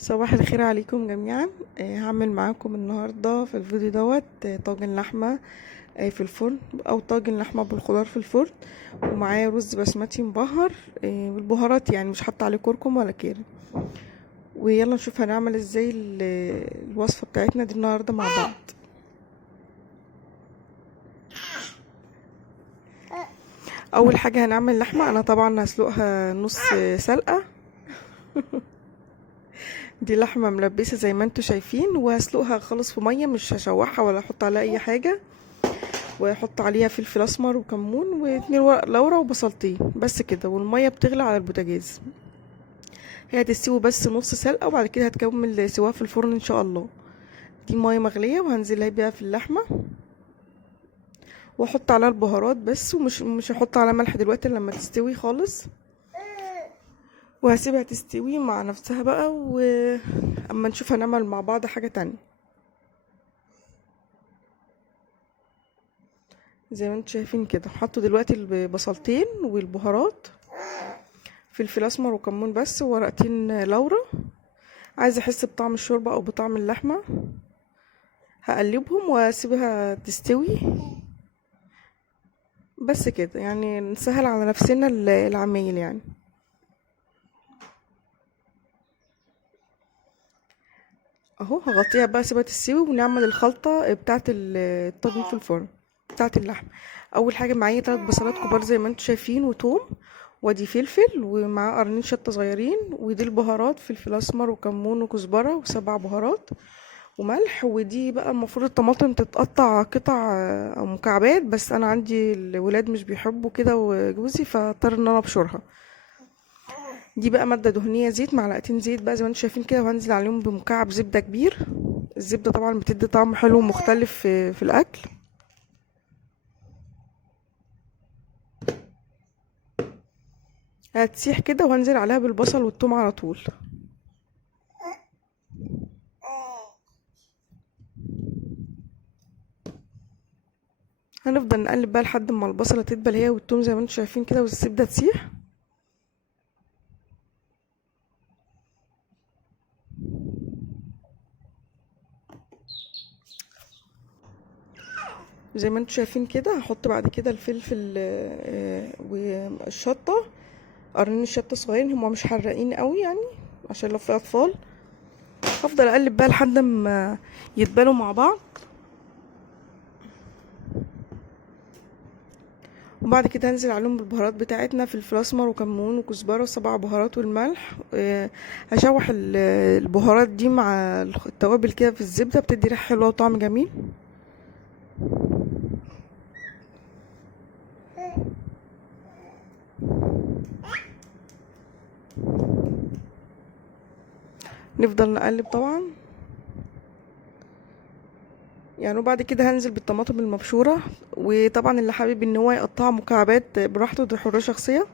صباح الخير عليكم جميعا. هعمل معاكم النهاردة في الفيديو دوت طاجن لحمة في الفرن، او طاجن لحمة بالخضار في الفرن، ومعايا رز بسمتي مبهر بالبهارات، يعني مش حاطة عليه كركم ولا كاري. ويلا نشوف هنعمل ازاي الوصفة بتاعتنا دي النهاردة مع بعض. اول حاجة هنعمل لحمة، انا طبعا هسلقها نص سلقة. دي لحمة ملبسة زي ما انتوا شايفين، وهسلقها خالص في مية، مش هشوحها ولا احط عليها اي حاجة. واحط عليها فلفل اسمر وكمون واتنين ورق لورا وبصلتين بس كده، والميه بتغلي على البوتاجاز. هي هتستوي بس نص سلقه، وبعد كده هتكمل سواها في الفرن ان شاء الله. دي ميه مغليه وهنزلها بيها في اللحمه، واحط عليها البهارات بس، ومش مش هحط عليها ملح دلوقتي لما تستوي خالص، وهسيبها تستوي مع نفسها بقى، واما نشوف هنعمل مع بعض حاجه تانية. زي ما انتم شايفين كده، حطوا دلوقتي البصلتين والبهارات، فلفل اسمر وكمون بس، وورقتين لورا. عايزه احس بطعم الشوربه او بطعم اللحمه، هقلبهم واسيبها تستوي بس كده، يعني نسهل على نفسنا العمايل يعني. اهو هغطيها بقى، سيبها تستوي، ونعمل الخلطه بتاعه الطاجن في الفرن بتاعه اللحمه. اول حاجه معايا 3 بصلات كبار زي ما انتم شايفين، وتوم، وادي فلفل، ومعاه قرنين شطه صغيرين، ودي البهارات فلفل اسمر وكمون وكزبره وسبع بهارات وملح. ودي بقى المفروض الطماطم تتقطع قطع او مكعبات، بس انا عندي الولاد مش بيحبوا كده وجوزي، فاضطر ان انا ابشرها. دي بقى ماده دهنيه، زيت، معلقتين زيت بقى زي ما انتم شايفين كده، وهنزل عليهم بمكعب زبده كبير. الزبده طبعا بتدي طعم حلو ومختلف في الاكل. هتسيح كده، وهنزل عليها بالبصل والثوم على طول. هنفضل نقلب بقى لحد ما البصله تدبل هي والثوم زي ما انتم شايفين كده، والزبده تسيح. زي ما انتم شايفين كده، هحط بعد كده الفلفل والشطه، قرنين الشطه صغيرين، هما مش حراقين قوي يعني عشان لو في اطفال. هفضل اقلب بقى لحد ما يتبالوا مع بعض، وبعد كده هنزل عليهم بالبهارات بتاعتنا، فلفل اسمر وكمون وكزبره وسبع بهارات والملح. هشوح البهارات دي مع التوابل كده في الزبده، بتدي ريحه حلوه وطعم جميل. نفضل نقلب طبعا يعني. وبعد كده هنزل بالطماطم المبشوره، وطبعا اللي حابب ان هو يقطعها مكعبات براحته، دي حريه شخصيه.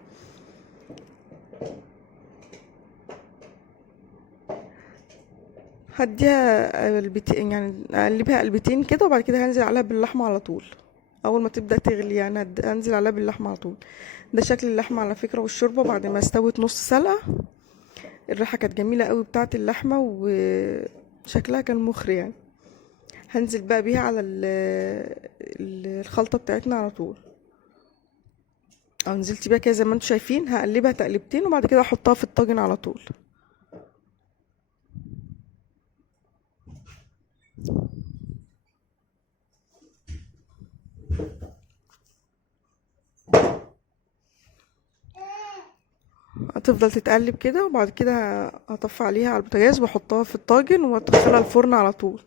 هديها قلبتين، يعني اقلبها قلبتين كده، وبعد كده هنزل عليها باللحمه على طول. اول ما تبدا تغلي يعني هنزل عليها باللحمه على طول. ده شكل اللحمه على فكره، والشوربه بعد ما استوت نص سلقه. الريحه كانت جميله قوي بتاعه اللحمه، وشكلها كان مخري يعني. هنزل بقى بيها على الخلطه بتاعتنا على طول، او نزلت بيها كده زي ما انتم شايفين. هقلبها تقلبتين، وبعد كده احطها في الطاجن على طول. هتفضل تتقلب كده، وبعد كده هطفي عليها على البوتاجاز، واحطها في الطاجن، وادخلها الفرن على طول.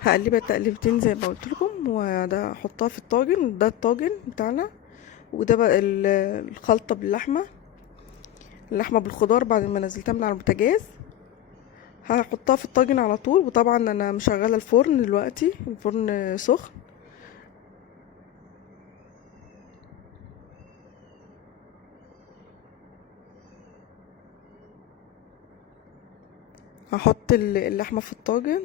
هقلبها تقلبتين زي ما قلت لكم، وده احطها في الطاجن. ده الطاجن بتاعنا، وده بقى الخلطه باللحمه، اللحمه بالخضار بعد ما نزلتها من على البوتاجاز. هحطها في الطاجن على طول، وطبعا انا مشغله الفرن دلوقتي، الفرن سخن. هحط اللحمه في الطاجن،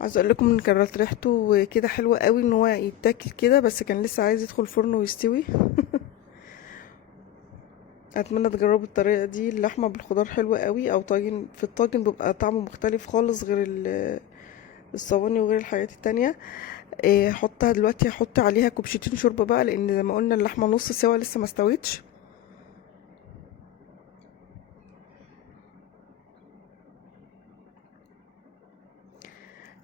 عايزه اقول لكم ان كانت ريحته كده حلوه قوي ان هو يتاكل كده، بس كان لسه عايز يدخل الفرن ويستوي. اتمنى تجربوا الطريقه دي. اللحمه بالخضار حلوه قوي، او طاجن في الطاجن بيبقى طعمه مختلف خالص غير الصواني وغير الحاجات التانية. هحطها دلوقتي، هحط عليها كوبشتين شوربه بقى، لان زي ما قلنا اللحمه نص سوا لسه ما استوتش.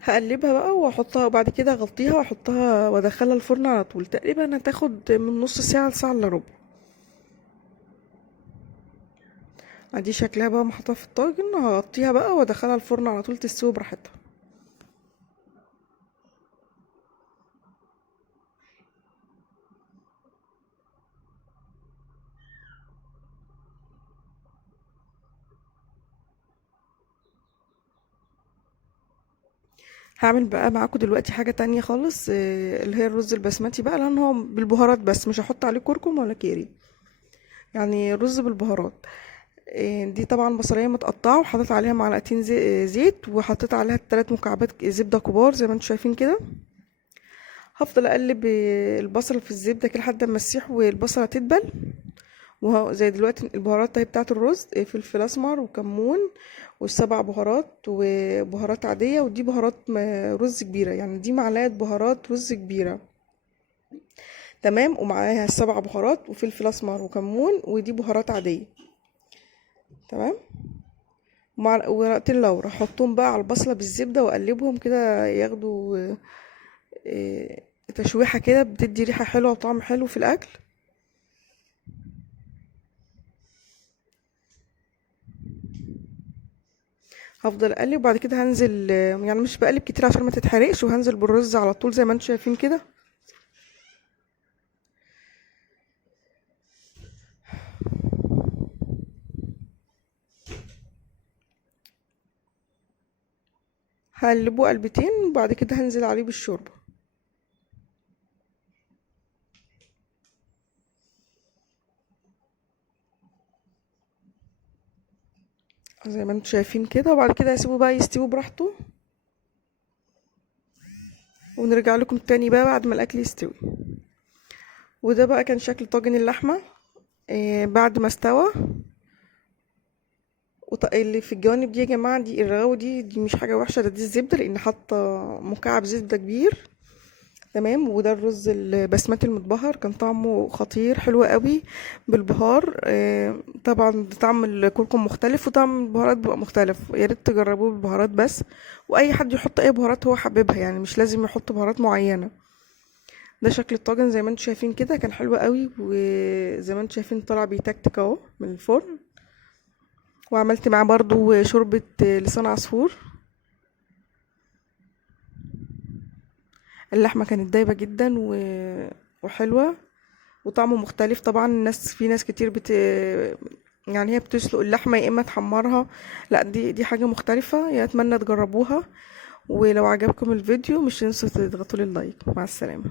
هقلبها بقى واحطها، وبعد كده اغطيها واحطها وادخلها الفرن على طول. تقريبا هتاخد من نص ساعه لساعه الا ربع. ادي شكلها بقى محطوطه في الطاجن، هغطيها بقى وادخلها الفرن على طول تستوي براحتها. هعمل بقى معاكم دلوقتي حاجه تانية خالص، اللي هي الرز البسمتي بقى، لان هو بالبهارات بس، مش هحط عليه كركم ولا كيري، يعني رز بالبهارات. دي طبعا بصلايه متقطعه، وحطيت عليها معلقتين زيت، وحطيت عليها 3 مكعبات زبده كبار زي ما انتم شايفين كده. هفضل اقلب البصل في الزبده كده لحد ما تسيح والبصله تدبل. وهو زي دلوقتي البهارات اهي بتاعه الرز، فلفل اسمر وكمون والسبع بهارات وبهارات عاديه، ودي بهارات رز كبيره، يعني دي معلقه بهارات رز كبيره. تمام. ومعاها السبع بهارات وفلفل اسمر وكمون، ودي بهارات عاديه. تمام. ومع ورقتين لورا احطهم بقى على البصله بالزبده واقلبهم كده ياخدوا تشويحه كده، بتدي ريحه حلوه وطعم حلو في الاكل. هفضل اقلب، وبعد كده هنزل، يعني مش بقلب كتير عشان ما تتحرقش، وهنزل بالرز على طول زي ما انتم شايفين كده. هقلبه قلبتين، وبعد كده هنزل عليه بالشوربه زي ما انتم شايفين كده. وبعد كده هسيبه بقى يستوي براحته، ونرجع لكم تاني بقى بعد ما الاكل يستوي. وده بقى كان شكل طاجن اللحمه بعد ما استوى. اللي في الجوانب دي يا جماعه، دي الرغاوي دي مش حاجه وحشه، دي الزبده، لان حاطه مكعب زبده كبير. تمام. وده الرز البسمتي المتبهر، كان طعمه خطير حلو قوي بالبهار. طبعا طعم الكركم مختلف، وطعم البهارات بيبقى مختلف، يا ريت تجربوه بالبهارات بس. واي حد يحط اي بهارات هو حاببها، يعني مش لازم يحط بهارات معينه. ده شكل الطاجن زي ما انتم شايفين كده، كان حلو قوي، وزي ما انتم شايفين طلع بيتكتك اهو من الفرن. وعملت معاه برضو شوربه لسان عصفور. اللحمه كانت دايبه جدا وحلوه، وطعمه مختلف. طبعا في ناس كتير يعني هي بتسلق اللحمة يا اما تحمرها. لا، دي حاجة مختلفة، يا اتمنى تجربوها. ولو عجبكم الفيديو مش تنسوا تضغطوا لي اللايك. مع السلامة.